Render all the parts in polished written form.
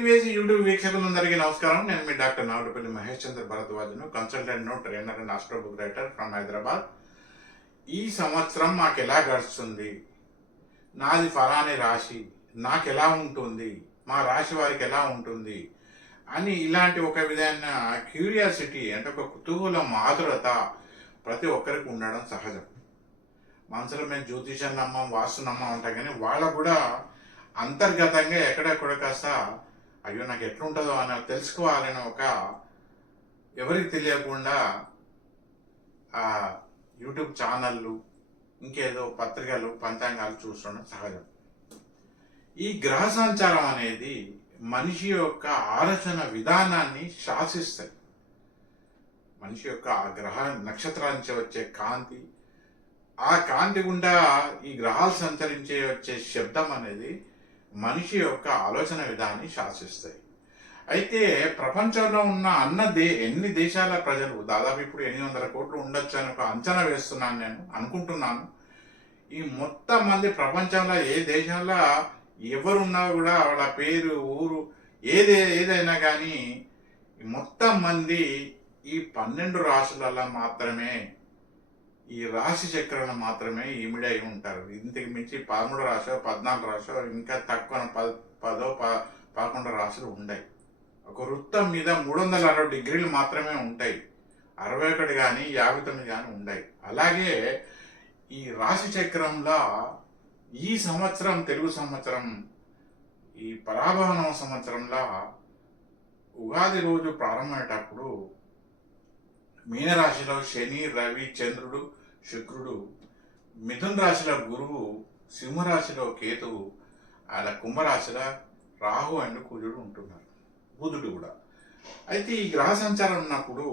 రైతువేసి YouTube వీక్షకులందరికీ నమస్కారం. నేను మీ డాక్టర్ నాగులపల్లి మహేష్ చంద్ర భరద్వాజను, consultant trainer and astro book writer from Hyderabad. ఈ సంవత్సరం మాకు ఎలా గడుస్తుంది, నాది ఫలాని రాశి, నాకు ఎలా ఉంటుంది, మా రాశి వారికి ఎలా ఉంటుంది అని ఇలాంటి ఒక విధమైన క్యూరియాసిటీ అంటే ఒక కుతూహలం, ఆతురత ప్రతి ఒక్కరికి ఉండడం సహజం. మనసులో మేము జ్యోతిషం నమ్మం, వాస్తు నమ్మం ఉంటాం, కానీ వాళ్ళకు కూడా అంతర్గతంగా ఎక్కడెక్కడ కాస్త అయ్యో నాకు ఎట్లుంటుందో అని తెలుసుకోవాలని ఒక ఎవరికి తెలియకుండా ఆ యూట్యూబ్ ఛానళ్ళు, ఇంకేదో పత్రికలు, పంచాంగాలు చూస్తుండడం సహజం. ఈ గ్రహ సంచారం అనేది మనిషి యొక్క ఆలోచన విధానాన్ని శాసిస్తాయి. మనిషి యొక్క ఆ గ్రహ నక్షత్రాల నుంచి వచ్చే కాంతి, ఆ కాంతి గుండా ఈ గ్రహాలు సంచరించే వచ్చే శబ్దం అనేది మనిషి యొక్క ఆలోచన విధానాన్ని శాసిస్తాయి. అయితే ప్రపంచంలో ఉన్న ఎన్ని దేశాల ప్రజలు, దాదాపు ఇప్పుడు 800 కోట్లు ఉండొచ్చు అని ఒక అంచనా వేస్తున్నాను, నేను అనుకుంటున్నాను. ఈ మొత్తం మంది ప్రపంచంలో ఏ దేశంలో ఎవరున్నా కూడా వాళ్ళ పేరు, ఊరు ఏదైనా కానీ మొత్తం మంది ఈ 12 రాశులలో మాత్రమే, ఈ రాశి చక్రాలను మాత్రమే ఇమిడై ఉంటారు. ఇంతకు మించి 13 రాశో 14 రాశో ఇంకా తక్కువ 11 రాశులు ఉంటాయి. ఒక వృత్తం మీద 360 డిగ్రీలు మాత్రమే ఉంటాయి. 61 కానీ 59 కానీ ఉంటాయి. అలాగే ఈ రాశి చక్రంలో ఈ సంవత్సరం, తెలుగు సంవత్సరం, ఈ పరాభవన సంవత్సరంలో ఉగాది రోజు ప్రారంభమయ్యేటప్పుడు మీనరాశిలో శని, రవి, చంద్రుడు, శుక్రుడు, మిథున రాశిలో గురువు, సింహరాశిలో కేతువు, అలా కుంభరాశిలో రాహు అండ్ కుజుడు ఉంటున్నారు, బుధుడు కూడా. అయితే ఈ గ్రహ సంచారం ఉన్నప్పుడు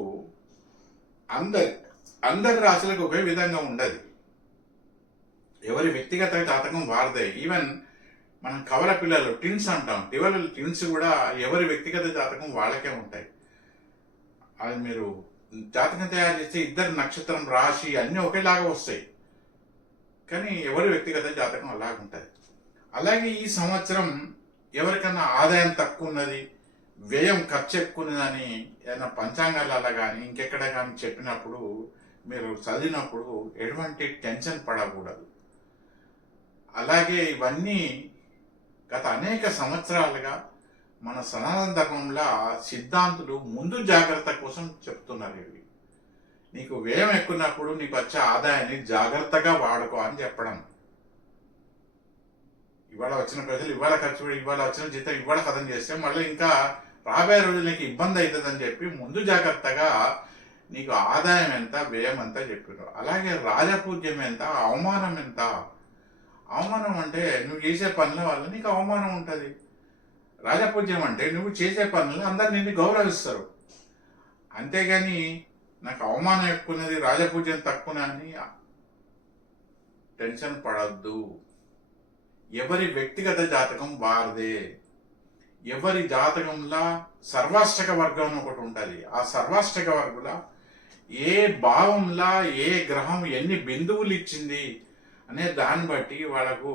అందరి రాశులకు ఒకే విధంగా ఉండదు. ఎవరి వ్యక్తిగత జాతకం వారదే. ఈవెన్ మనం కవల పిల్లలు, ట్విన్స్ అంటాం, ట్విన్స్ కూడా ఎవరి వ్యక్తిగత జాతకం వాళ్ళకే ఉంటాయి. అది మీరు జాతకం తయారు చేస్తే ఇద్దరు నక్షత్రం, రాశి అన్నీ ఒకేలాగా వస్తాయి, కానీ ఎవరి వ్యక్తిగత జాతకం అలాగుంటుంది. అలాగే ఈ సంవత్సరం ఎవరికన్నా ఆదాయం తక్కువ ఉన్నది, వ్యయం ఖర్చు ఎక్కువ ఉన్నదని ఏదైనా పంచాంగాలలో కానీ ఇంకెక్కడ కానీ చెప్పినప్పుడు, మీరు చదివినప్పుడు ఎటువంటి టెన్షన్ పడకూడదు. అలాగే ఇవన్నీ గత అనేక సంవత్సరాలుగా మన సనాతన ధర్మంలో సిద్ధాంతులు ముందు జాగ్రత్త కోసం చెప్తున్నారు. ఇవి నీకు వ్యయం ఎక్కున్నప్పుడు నీకు వచ్చే ఆదాయాన్ని జాగ్రత్తగా వాడుకో అని చెప్పడం. ఇవాళ వచ్చిన ప్రజలు ఇవాళ ఖర్చు పెట్టి, ఇవాళ వచ్చిన జీతం ఇవాళ కథం చేస్తే మళ్ళీ ఇంకా రాబోయే రోజులు నీకు ఇబ్బంది అవుతుందని చెప్పి ముందు జాగ్రత్తగా నీకు ఆదాయం ఎంత, వ్యయం ఎంత చెప్పారు. అలాగే రాజపూజ్యం ఎంత, అవమానం ఎంత. అవమానం అంటే నువ్వు చేసే పనుల వల్ల నీకు అవమానం ఉంటుంది. రాజపూజ్యం అంటే నువ్వు చేసే పనులు అందరు నిన్ను గౌరవిస్తారు. అంతేగాని నాకు అవమానం ఎక్కున్నది, రాజపూజ్యం తక్కువ అని టెన్షన్ పడద్దు. ఎవరి వ్యక్తిగత జాతకం వారిదే. ఎవరి జాతకంలో సర్వాష్టక వర్గం ఒకటి ఉంటుంది. ఆ సర్వాష్టక వర్గుల ఏ భావంలో ఏ గ్రహం ఎన్ని బిందువులు ఇచ్చింది అనే దాన్ని బట్టి వాళ్ళకు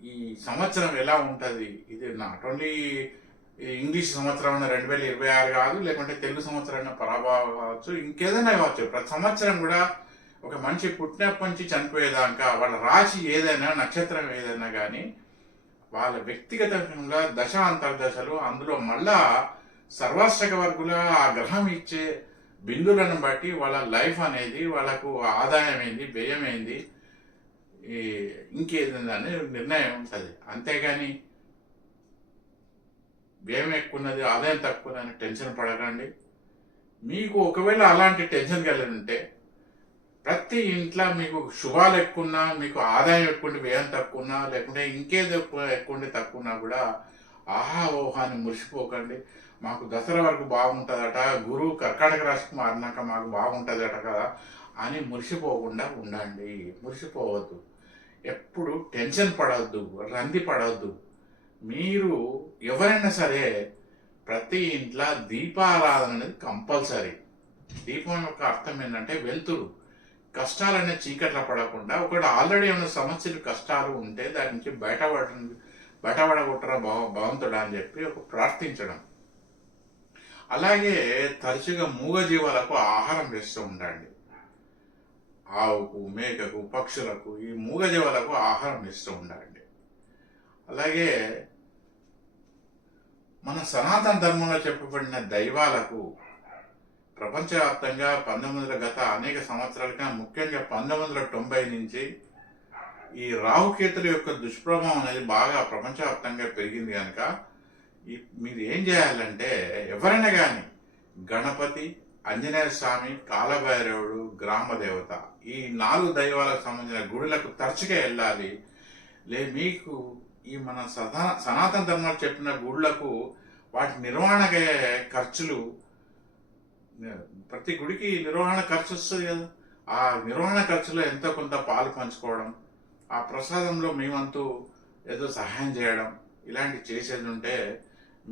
ఈ సంవత్సరం ఎలా ఉంటుంది. ఇది నాట్ ఓన్లీ ఇంగ్లీష్ సంవత్సరం 2026 కాదు, లేకుంటే తెలుగు సంవత్సరం పరాభవం కావచ్చు, ఇంకేదైనా కావచ్చు. ప్రతి సంవత్సరం కూడా ఒక మనిషి పుట్టినప్పటి నుంచి చనిపోయేదాకా వాళ్ళ రాశి ఏదైనా, నక్షత్రం ఏదైనా కానీ వాళ్ళ వ్యక్తిగతంగా దశ, అంతర్దశలు, అందులో మళ్ళా సర్వాష్టక వర్గుల ఆ గ్రహం ఇచ్చే బిందువులను బట్టి వాళ్ళ లైఫ్ అనేది, వాళ్ళకు ఆదాయం ఏంది, వ్యయం ఏంది, ఇంకేదని నిర్ణయం ఉంటుంది. అంతేగాని వ్యయం ఎక్కున్నది, ఆదాయం తక్కువదని టెన్షన్ పడకండి. మీకు ఒకవేళ అలాంటి టెన్షన్ కలిగి ఉంటే ప్రతి ఇంట్లో మీకు శుభాలు ఎక్కువన్నా, మీకు ఆదాయం ఎక్కువ, వ్యయం తక్కువన్నా, లేకుంటే ఇంకేదో ఎక్కువ తక్కువన్నా కూడా ఆహా ఓహా అని మురిసిపోకండి. మాకు దసరా వరకు బాగుంటుందట, గురువు కర్కాటక రాశికి మారినాక మాకు బాగుంటుందట కదా అని మురిసిపోకుండా ఉండండి. మురిసిపోవద్దు, ఎప్పుడు టెన్షన్ పడవద్దు, రంది పడవద్దు. మీరు ఎవరైనా సరే ప్రతి ఇంట్లో దీపారాధన అనేది కంపల్సరీ. దీపం యొక్క అర్థం ఏంటంటే వెలుతురు. కష్టాలనే చీకట్ల పడకుండా, ఒకటి ఆల్రెడీ ఏమైనా సమస్యలు, కష్టాలు ఉంటే దాని నుంచి బటబడగొట్టరా భగవంతుడా అని చెప్పి ఒక ప్రార్థించడం. అలాగే తరచుగా మూగజీవాలకు ఆహారం వేస్తూ ఉండండి. ఆవుకు, మేకకు, పక్షులకు, ఈ మూగజీవాలకు ఆహారం ఇస్తూ ఉండండి. అలాగే మన సనాతన ధర్మంలో చెప్పబడిన దైవాలకు ప్రపంచవ్యాప్తంగా గత అనేక సంవత్సరాలుగా, ముఖ్యంగా 1990 నుంచి ఈ రాహుకేతుల యొక్క దుష్ప్రభావం అనేది బాగా ప్రపంచవ్యాప్తంగా పెరిగింది కనుక మీరు ఏం చేయాలంటే, ఎవరైనా కానీ గణపతి, ఆంజనేయ స్వామి, కాలభైరవుడు, గ్రామ దేవత, ఈ 4 దైవాలకు సంబంధించిన గుడులకు తరచుగా వెళ్ళాలి. మీకు ఈ మన సనాతన ధర్మాలు చెప్పిన గుడులకు వాటి నిర్వహణకే ఖర్చులు, ప్రతి గుడికి నిర్వహణ ఖర్చు వస్తుంది కదా, ఆ నిర్వహణ ఖర్చులో ఎంతో కొంత పాలు పంచుకోవడం, ఆ ప్రసాదంలో మేమంతూ ఏదో సహాయం చేయడం, ఇలాంటివి చేసేది ఉంటే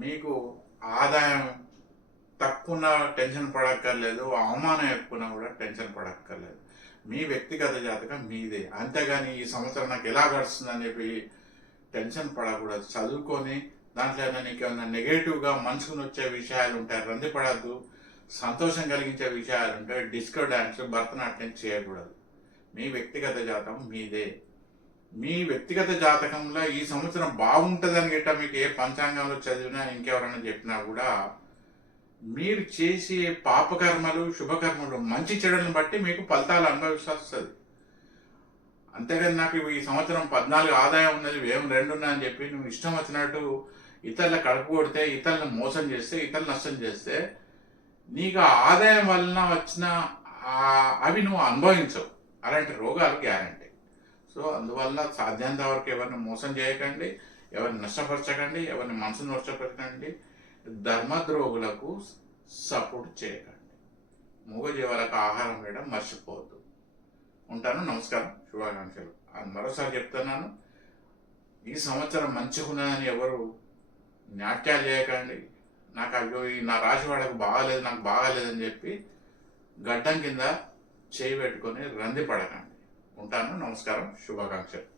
మీకు ఆదాయం తక్కువ టెన్షన్ పడక్కర్లేదు, అవమానం ఎక్కువ కూడా టెన్షన్ పడక్కర్లేదు. మీ వ్యక్తిగత జాతకం మీదే. అంతేగాని ఈ సంవత్సరం నాకు ఎలా గడుస్తుందని చెప్పి టెన్షన్ పడకూడదు. చదువుకొని దాంట్లో నీకు ఏమైనా నెగటివ్గా మనసుకుని వచ్చే విషయాలు ఉంటాయి, రంది పడద్దు. సంతోషం కలిగించే విషయాలు ఉంటాయి, డిస్కో డ్యాన్స్, భరతనాట్యం చేయకూడదు. మీ వ్యక్తిగత జాతకం మీదే. మీ వ్యక్తిగత జాతకంలో ఈ సంవత్సరం బాగుంటుందని గిట్ట మీకు ఏ పంచాంగంలో చదివినా, ఇంకెవరైనా చెప్పినా కూడా మీరు చేసే పాపకర్మలు, శుభకర్మలు, మంచి చెడులను బట్టి మీకు ఫలితాలు అనుభవిస్తుంది. అంతేగాని నాకు ఈ సంవత్సరం 14 ఆదాయం ఉన్నది, వ్యయం 2 ఉన్నాయని చెప్పి నువ్వు ఇష్టం వచ్చినట్టు ఇతరుల కడుపు కొడితే, ఇతరులను మోసం చేస్తే, ఇతరులు నష్టం చేస్తే, నీకు ఆ ఆదాయం వలన వచ్చిన అవి నువ్వు అనుభవించవు. అలాంటి రోగాలు గ్యారంటీ. సో అందువల్ల సాధ్యంత వరకు ఎవరిని మోసం చేయకండి, ఎవరిని నష్టపరచకండి, ఎవరిని మనసును నష్టపరచకండి, ధర్మద్రోగులకు సపోర్ట్ చేయకండి, మూగజీవాలకు ఆహారం వేయడం మర్చిపోవద్దు. ఉంటాను. నమస్కారం, శుభాకాంక్షలు. మరోసారి చెప్తున్నాను, ఈ సంవత్సరం మంచిగున్నదని ఎవరు నాట్యాలు చేయకండి. నాకు అయ్యో నా రాశి వాడకు బాగాలేదు, నాకు బాగాలేదని చెప్పి గడ్డం కింద చేయి పెట్టుకొని రంది పడకండి. ఉంటాను. నమస్కారం, శుభాకాంక్షలు.